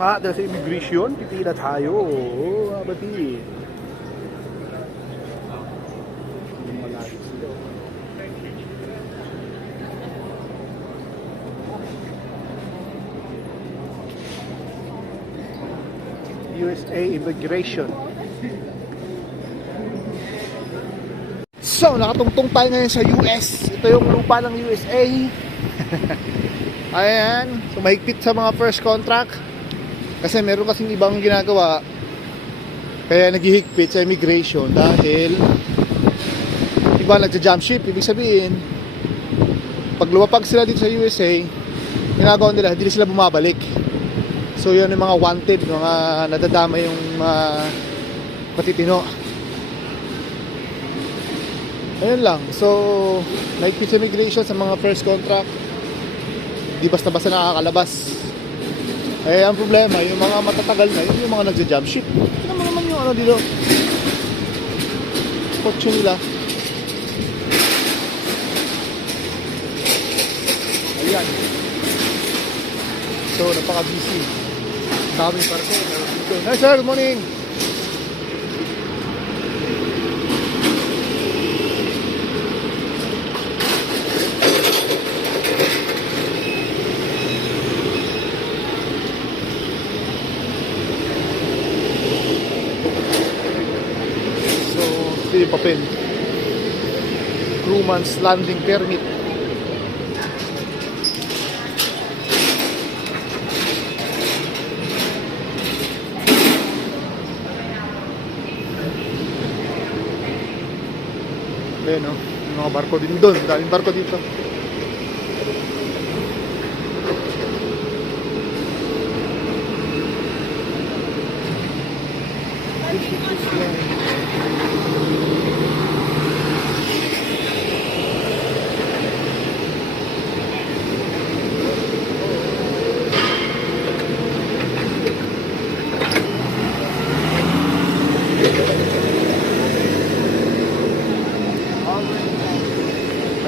nga dahil sa immigration, pipila tayo. Oo, abati. Malaki sila. USA immigration. So, nakatungtong tayo ngayon sa US. Ito yung lupa ng USA. Ayan. So, mahigpit sa mga first contract. Kasi meron kasing ibang ginagawa. Kaya naghihigpit sa immigration dahil iba nagja-jump ship. Ibig sabihin, pag lumapag sila dito sa USA, ginagawa nila, hindi sila bumabalik. So, yun yung mga wanted, mga nadadama yung patitino. Ayun lang. So, mahigpit sa immigration sa mga first contract. Di basta-basta nakakalabas. Eh, ang problema, yung mga matatagal na, yung mga nagja-jump ship. Tignan mo naman yung ano dito. Kotse nila. Ayan. So, napaka-busy. Daming parke. Hi sir, good morning. Yung papel, crewman's landing permit. Ayan o, yung mga barko din doon, daming barko dito.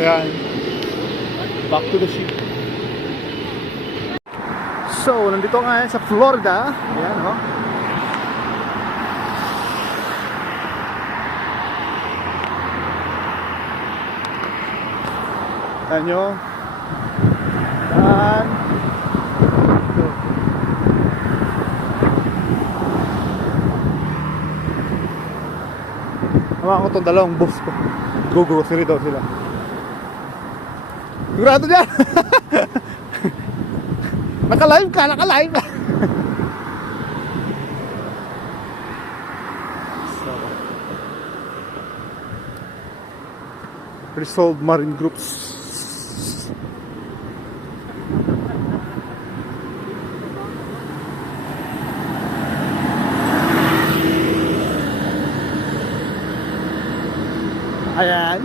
Ayan, back to the ship. So, nandito nga sa Florida. Ayan, ho. Ayan nyo. Ayan. Hawakan ko itong dalawang boss ko. Go-grocery daw sila. Sigurado dyan. Naka-live ka, naka-live. So, Resolve Marine Groups. Ayan.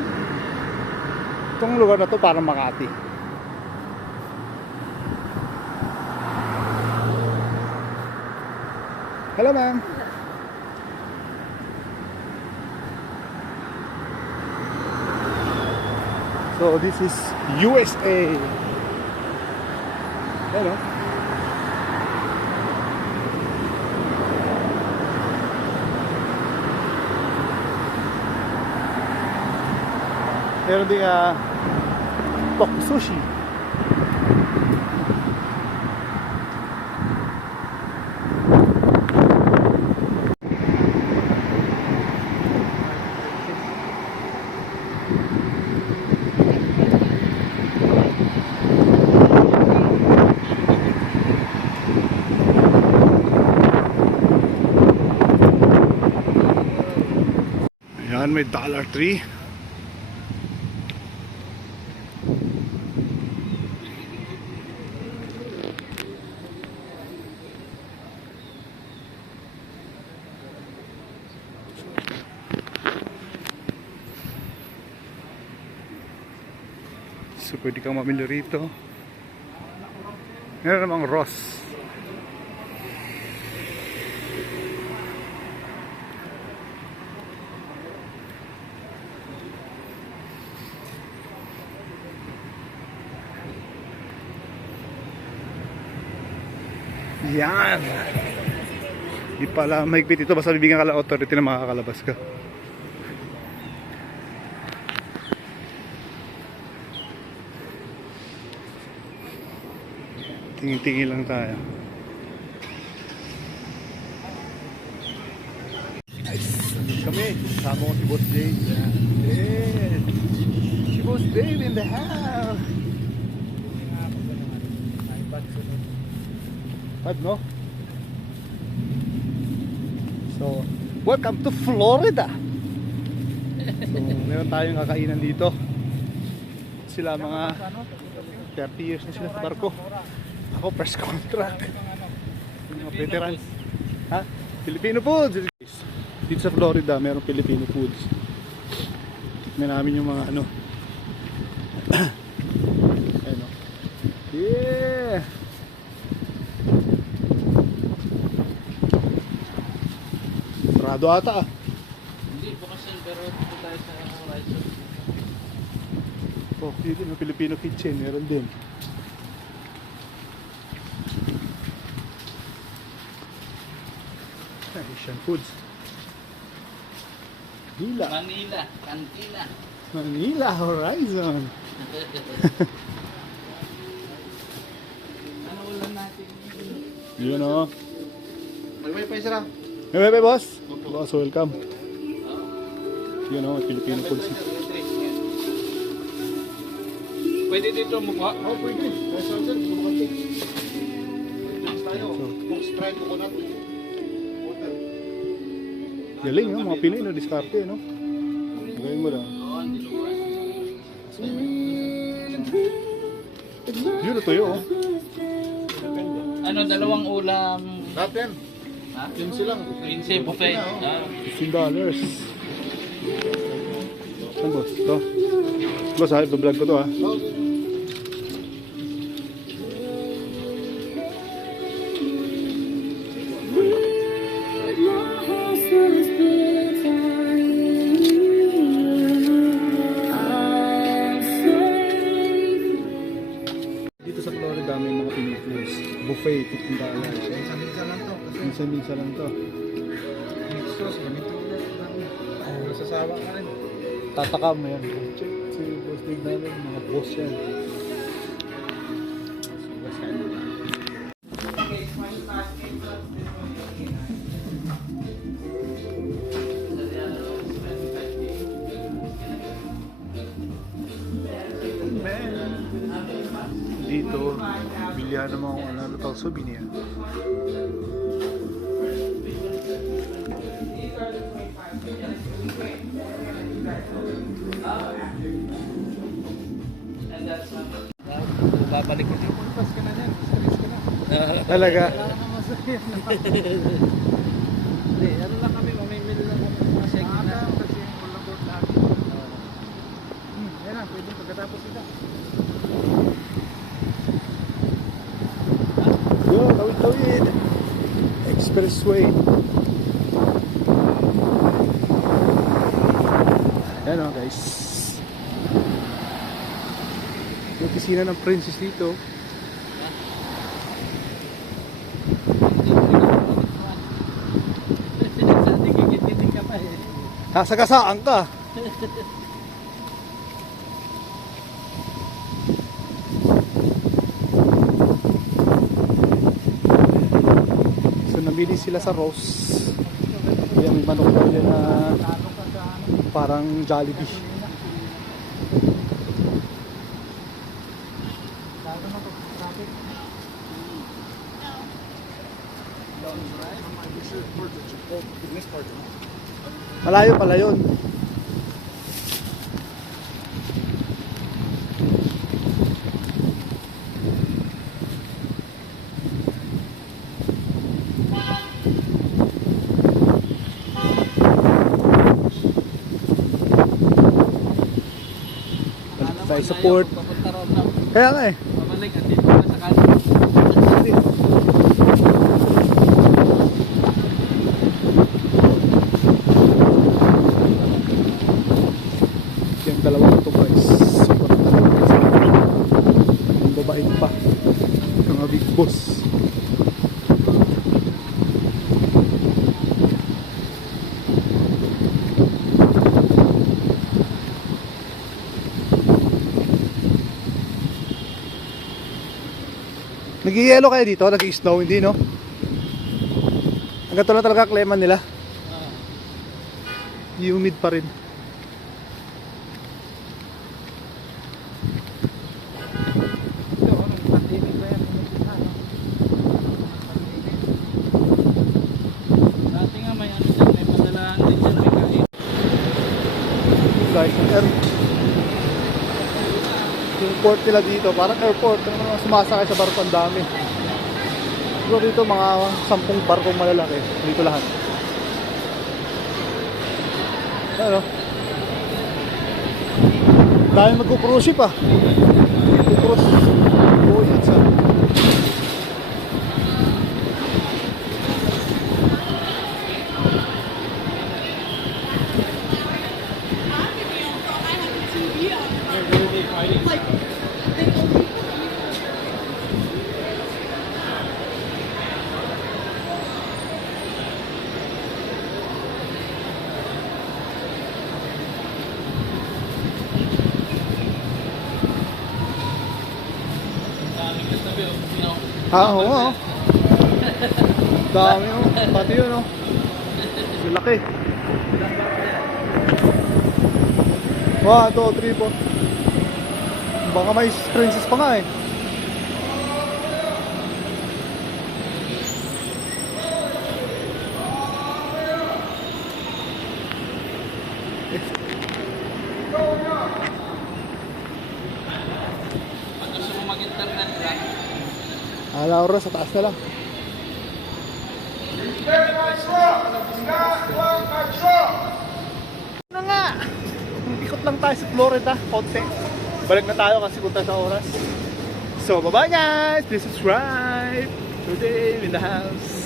Itong lugar na to parang Makati. Hello ma'am. So this is USA. Hello. Meron din Pok Sushi. Ayan, may Dollar Tree. So pwede kang mamili rito. Meron namang Ross. Yan. Di pala mahigpit ito, basta bibigyan ka lang authority na makakalabas ka. Tingin-tingin lang tayo. Kami, kasama ko si Boss Dave. Yeah. Si Boss Dave in the house. Bad, no? So, welcome to Florida. So, meron tayong kakainan dito. Sila mga 30 years na sila sa barko. Ako, first contract. Mga veterans. Ha? Filipino foods! Dito sa Florida, meron Filipino foods. Tikman namin yung mga ano. Ayun o. Yeah! Sarado ata ah. Hindi, bukas yan, pero dito tayo sa Horizon. Oh, dito yung Filipino kitchen, meron din. Asian foods. Manila, Cantina. Manila Horizon. Ano ulan natin? Yun o. May wifi sila? May bebe boss? Boss, welcome. Yun o, Filipino foods. Pwede dito mukha? Oh, pwede. Kaya sir, bumukante. Drinks tayo. Coke Sprite, coconut. Water. Galing no, mga Pinoy no, diskarte no. Galing mo lang. Oo, hindi lumas. Yun, tuyo oh. Ano, dalawang ulam? Natin. Ha? 15 lang. 15 buffet. $15. Saan boss? Ito. Boss ha, ito vlog ko to ha. Dito sa Florida may mga Pinoy foods. Buffet, $15. Minsan lang to. Kasi Minsan lang to. mixed sauce, ganito ulit. Nasasawa ka rin. Tatakam mo yan. Check si boss big namin, mga boss yan. Dito, bilyan naman kung ano pang souvenir. Babalik ka dito. Pulpas ka na dyan. Stress ka na. Talaga. Wala naman masaya. Hindi, ano lang kami, mamimili lang kami ng mga second na. Kasi yung malabot lahat. Yan na, pwede pagkatapos kita. Yo, tawid-tawid. Expressway. Yan o guys. Yung opisina ng princess dito. Gigit-giting ka pa eh. Kasagasaan ka. So namili sila sa Ross. Kaya may manok daw yan na parang Jollibee. Lalo na pag traffic. Malayo pala yun. Tayo support. Papunta raw na. Kaya nga eh. Pabalik, andito ka sa kanin. Yung dalawang ito guys. Super talaga. Yung babaeng pa. Mga big boss. Nag-yellow kayo dito, nag-snow, hindi no? Hanggang to na talaga kleman nila. Humid pa rin. Ito, pandemic ba yan? Dati nga may ano dyan, may padalahan din dyan, may kain. Guys, yung port nila dito, parang airport, yung mga sumasakay sa barko ang dami. Siguro dito mga 10 barkong malalaki, dito lahat. Ano? Dahil magkucruise ship ah. Magkucruise. Oo, yan sa. Daming katabi, oh. You know, Oo, oo. Dami oh. Pati yun oh. Laki. 1, 2, 3, 4. Baka may princess pa nga eh. pag gusto mo mag-internet lang, Laura, sa taas na lang. Na nga! Ikot lang tayo sa Florida, konti. Balik na tayo kasi kunta sa oras. So, bye-bye guys! Please subscribe! Today in the house.